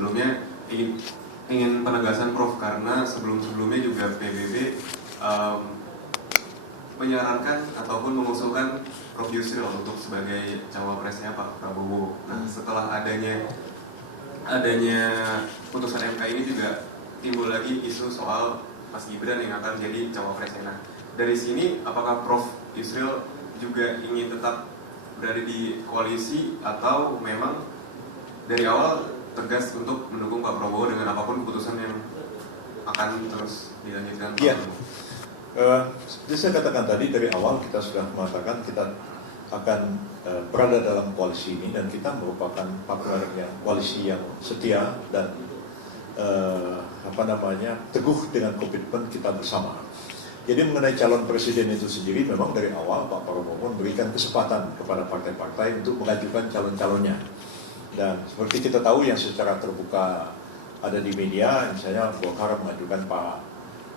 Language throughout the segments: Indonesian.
sebelumnya ingin penegasan Prof, karena sebelumnya juga PBB menyarankan ataupun mengusulkan Prof Yusril untuk sebagai cawapresnya Pak Prabowo. Nah, setelah adanya putusan MK ini juga timbul lagi isu soal Mas Gibran yang akan jadi cawapresnya. Nah, dari sini apakah Prof Yusril juga ingin tetap berada di koalisi atau memang dari awal tegas untuk mendukung Pak Prabowo dengan apapun keputusan yang akan terus dilanjutkan? Iya. Jadi saya katakan tadi dari awal kita sudah mengatakan kita akan berada dalam koalisi ini dan kita merupakan partnernya koalisi yang setia dan teguh dengan komitmen kita bersama. Jadi mengenai calon presiden itu sendiri memang dari awal Pak Prabowo memberikan kesempatan kepada partai-partai untuk mengajukan calon-calonnya. Dan seperti kita tahu yang secara terbuka ada di media, misalnya Golkar mengajukan Pak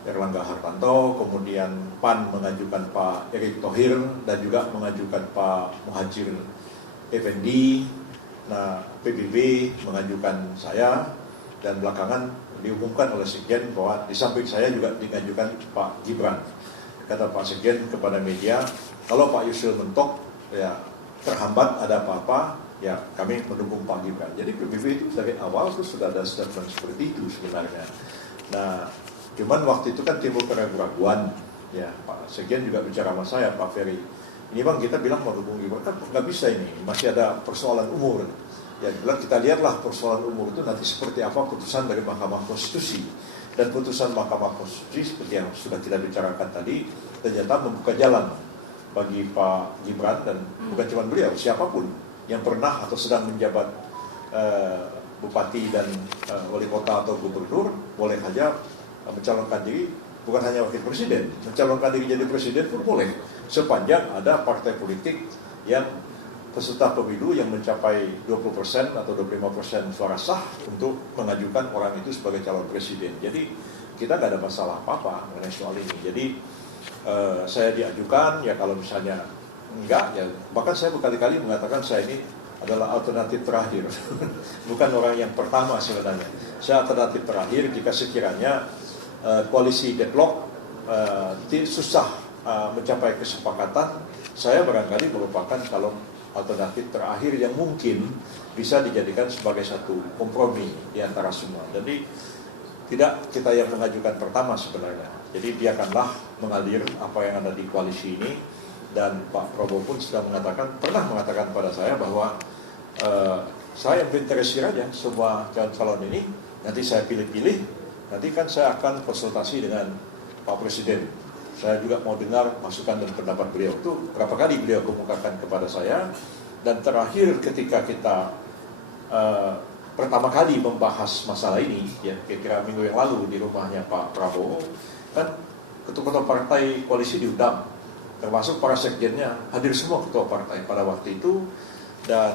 Erlangga Hartarto, kemudian PAN mengajukan Pak Erick Thohir dan juga mengajukan Pak Muhadjir Effendi. Nah, PBB mengajukan saya dan belakangan diumumkan oleh Sekjen bahwa di samping saya juga diajukan Pak Gibran. Kata Pak Sekjen kepada media, kalau Pak Yusril mentok ya terhambat ada apa-apa, ya kami mendukung Pak Gibran. Jadi PBB itu dari awal itu sudah ada statement seperti itu sebenarnya. Nah, cuman waktu itu kan timbul keraguan, ya Pak Sekjen juga bicara sama saya, Pak Ferry, ini bang kita bilang mau dukung Gibran, kan nggak bisa ini, masih ada persoalan umur. Ya bilang kita lihatlah persoalan umur itu nanti seperti apa putusan dari Mahkamah Konstitusi. Dan putusan Mahkamah Konstitusi seperti yang sudah kita bicarakan tadi, ternyata membuka jalan bagi Pak Gibran dan bukan cuma beliau, siapapun yang pernah atau sedang menjabat bupati dan wali kota atau gubernur boleh saja mencalonkan diri, bukan hanya wakil presiden, mencalonkan diri jadi presiden pun boleh, sepanjang ada partai politik yang peserta pemilu yang mencapai 20% atau 25% suara sah untuk mengajukan orang itu sebagai calon presiden. Jadi kita nggak ada masalah apa-apa mengenai soal ini. Jadi saya diajukan, ya kalau misalnya enggak, ya bahkan saya berkali-kali mengatakan saya ini adalah alternatif terakhir, bukan orang yang pertama sebenarnya. Saya alternatif terakhir jika sekiranya koalisi deadlock susah mencapai kesepakatan, saya barangkali merupakan calon alternatif terakhir yang mungkin bisa dijadikan sebagai satu kompromi di antara semua. Jadi tidak kita yang mengajukan pertama sebenarnya. Jadi biarkanlah mengalir apa yang ada di koalisi ini. Dan Pak Prabowo pun sudah pernah mengatakan pada saya bahwa saya berinteresir aja semua calon-calon ini. Nanti saya pilih-pilih, nanti kan saya akan konsultasi dengan Pak Presiden. Saya juga mau dengar masukan dan pendapat beliau. Itu berapa kali beliau kemukakan kepada saya. Dan terakhir ketika kita pertama kali membahas masalah ini, ya kira-kira minggu yang lalu di rumahnya Pak Prabowo, kan ketua-ketua partai koalisi diundang, termasuk para sekjennya, hadir semua ketua partai pada waktu itu. Dan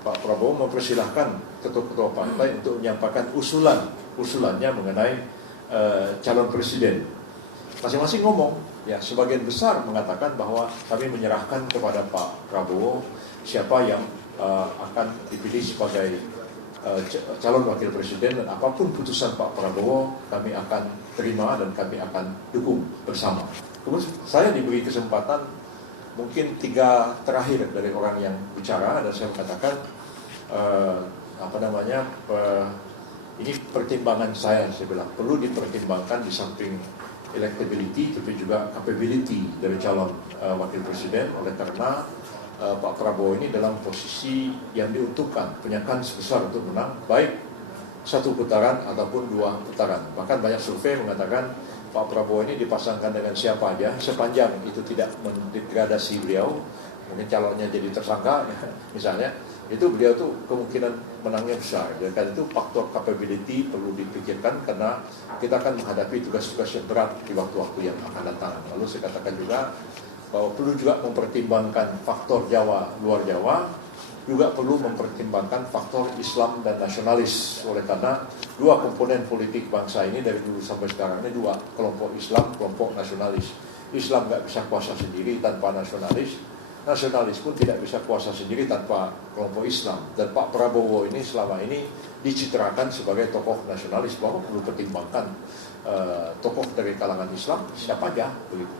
Pak Prabowo mempersilahkan ketua-ketua partai untuk menyampaikan usulannya mengenai calon presiden. Masing-masing ngomong, ya sebagian besar mengatakan bahwa kami menyerahkan kepada Pak Prabowo siapa yang akan dipilih sebagai calon wakil presiden, dan apapun putusan Pak Prabowo kami akan terima dan kami akan dukung bersama. Kemudian saya diberi kesempatan mungkin 3 terakhir dari orang yang bicara, dan saya mengatakan ini pertimbangan saya bilang perlu dipertimbangkan di samping electability tapi juga capability dari calon wakil presiden. Oleh karena Pak Prabowo ini dalam posisi yang diuntungkan, punya kans besar untuk menang baik 1 putaran ataupun 2 putaran. Bahkan banyak survei mengatakan Pak Prabowo ini dipasangkan dengan siapa aja, sepanjang itu tidak mendegradasi beliau, mungkin calonnya jadi tersangka misalnya, itu beliau tuh kemungkinan menangnya besar. Dan karena itu faktor capability perlu dipikirkan, karena kita akan menghadapi tugas-tugas yang berat di waktu-waktu yang akan datang. Lalu saya katakan juga bahwa perlu juga mempertimbangkan faktor Jawa, luar Jawa, juga perlu mempertimbangkan faktor Islam dan nasionalis. Oleh karena 2 komponen politik bangsa ini dari dulu sampai sekarang ini 2, kelompok Islam, kelompok nasionalis. Islam nggak bisa kuasa sendiri tanpa nasionalis, nasionalis pun tidak bisa kuasa sendiri tanpa kelompok Islam. Dan Pak Prabowo ini selama ini dicitrakan sebagai tokoh nasionalis, bahwa perlu pertimbangkan tokoh dari kalangan Islam siapa aja begitu.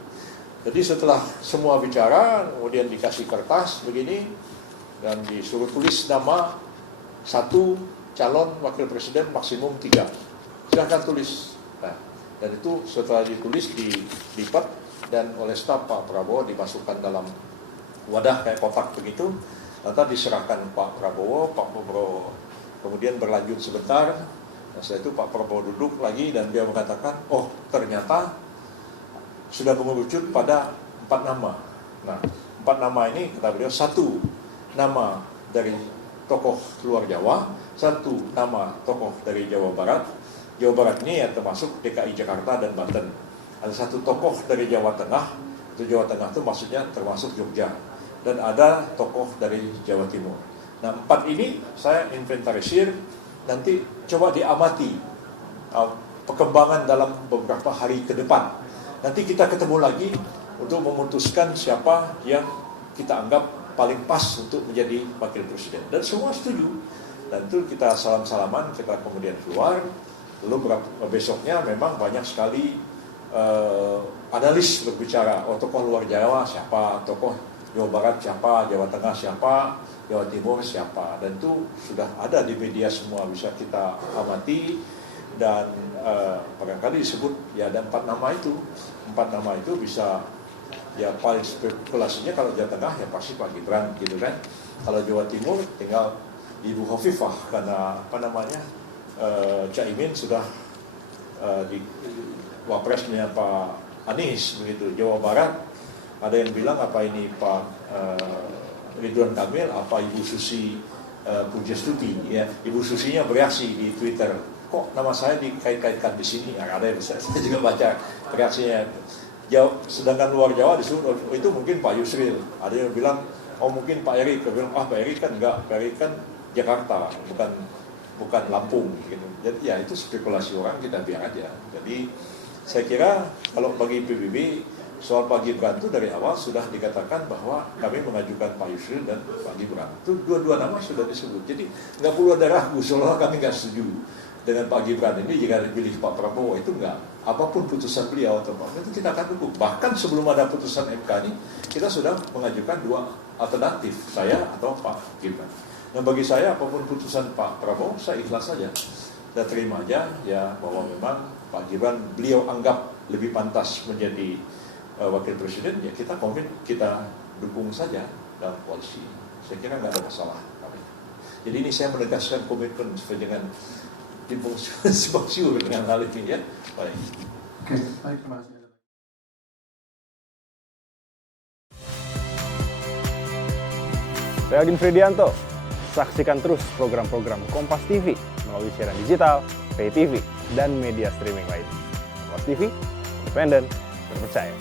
Jadi setelah semua bicara, kemudian dikasih kertas begini dan disuruh tulis nama satu calon wakil presiden maksimum 3. Silahkan tulis. Nah, dan itu setelah ditulis dilipat dan oleh staf Pak Prabowo dimasukkan dalam wadah kayak kotak begitu, lalu diserahkan Pak Prabowo kemudian berlanjut sebentar. Nah, setelah itu Pak Prabowo duduk lagi dan dia mengatakan, oh ternyata sudah mengerucut pada 4 nama. Nah, 4 nama ini kata beliau, 1 nama dari tokoh luar Jawa, 1 nama tokoh dari Jawa Barat. Jawa Barat ini ya termasuk DKI Jakarta dan Banten. Ada 1 tokoh dari Jawa Tengah, itu Jawa Tengah itu maksudnya termasuk Jogja. Dan ada tokoh dari Jawa Timur. Nah, 4 ini saya inventarisir, nanti coba diamati perkembangan dalam beberapa hari ke depan. Nanti kita ketemu lagi untuk memutuskan siapa yang kita anggap paling pas untuk menjadi wakil presiden. Dan semua setuju. Dan itu kita salam-salaman, kita kemudian keluar. Lalu besoknya memang banyak sekali analis berbicara, oh tokoh luar Jawa siapa, tokoh Jawa Barat siapa, Jawa Tengah siapa, Jawa Timur siapa. Dan itu sudah ada di media semua, bisa kita amati. Dan barangkali disebut ya ada 4 nama itu. 4 nama itu bisa ya paling spekulasinya kalau Jawa Tengah ya pasti Pak Gibran gitu kan. Kalau Jawa Timur tinggal Ibu Hovifah karena Caimin sudah di wapresnya Pak Anies begitu. Jawa Barat ada yang bilang apa ini Pak Ridwan Kamil, apa Ibu Susi Pujastuti ya. Ibu Susinya bereaksi di Twitter, kok nama saya dikait-kaitkan di sini? Ya, ada yang bisa, saya juga baca reaksinya. Sedangkan luar Jawa disuruh itu mungkin Pak Yusril. Ada yang bilang, oh mungkin Pak Erik. Dia bilang, Pak Erik kan enggak, Pak Erik kan Jakarta, bukan Lampung. Gitu. Jadi ya itu spekulasi orang, kita biar aja. Jadi saya kira kalau bagi PBB soal Pak Gibran itu dari awal sudah dikatakan bahwa kami mengajukan Pak Yusril dan Pak Gibran. Itu dua nama sudah disebut. Jadi nggak perlu ada ragu soalnya kami nggak setuju dengan Pak Gibran ini jika dipilih Pak Prabowo. Itu enggak, apapun putusan beliau atau apa itu kita akan dukung. Bahkan sebelum ada putusan MK ini kita sudah mengajukan 2 alternatif, saya atau Pak Gibran. Nah bagi saya apapun putusan Pak Prabowo saya ikhlas saja dan terima aja ya, bahwa memang Pak Gibran beliau anggap lebih pantas menjadi wakil presiden, ya kita komit, kita dukung saja dalam koalisi. Saya kira nggak ada masalah. Jadi ini saya menegaskan komitmen sesuai dengan simpang siur dengan hal ini ya. Baik. Oke, baik, terima kasih. Saya Agin Fridianto. Saksikan terus program-program Kompas TV melalui siaran digital, pay TV, dan media streaming lain. Kompas TV, independen, terpercaya.